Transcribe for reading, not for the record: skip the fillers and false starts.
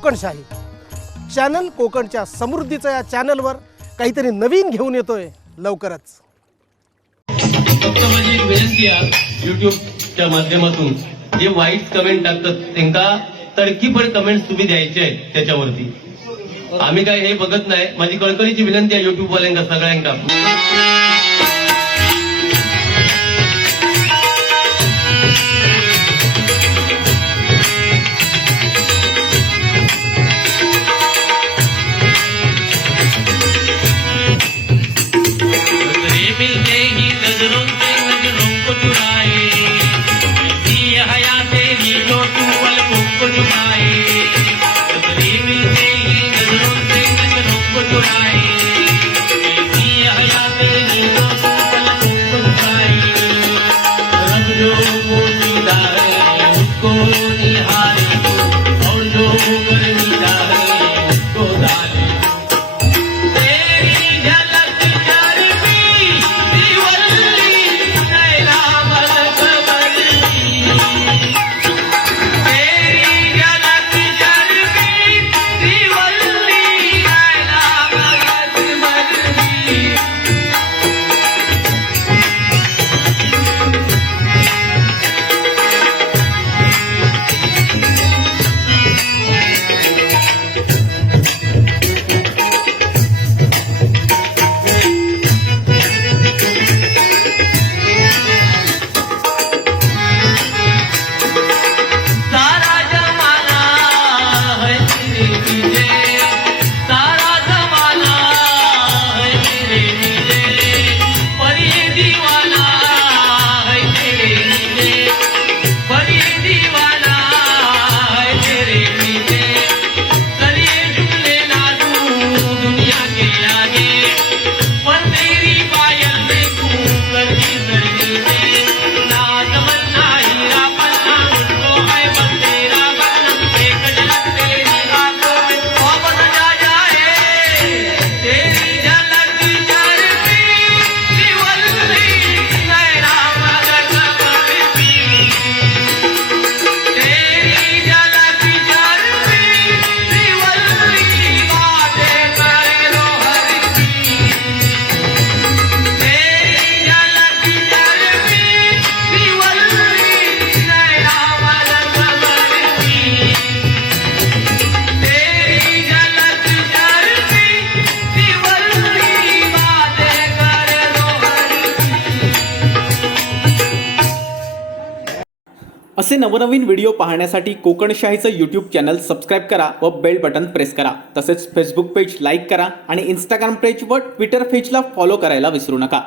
कोकणशाही channel कोकणच्या समृद्धीच्या या चॅनलवर काहीतरी नवीन घेऊन येतोय लवकरच। फक्त माझी एक विनंती आहे, युट्यूबच्या माध्यमातून जे वाईट कमेंट टाकतात त्यांना तडकीफड कमेंट्स तुम्ही द्यायचे आहेत त्याच्यावरती। आम्ही काय हे बघत नाही। माझी कळकळीची विनंती आहे युट्यूब वाल्यांना सगळ्यांना। असे नवनवीन व्हिडिओ पाहण्यासाठी कोकणशाहीचं यूट्यूब चॅनल सबस्क्राईब करा व बेल बटन प्रेस करा। तसेच फेसबुक पेज लाईक करा आणि इंस्टाग्राम पेज व ट्विटर पेजला फॉलो करायला विसरू नका।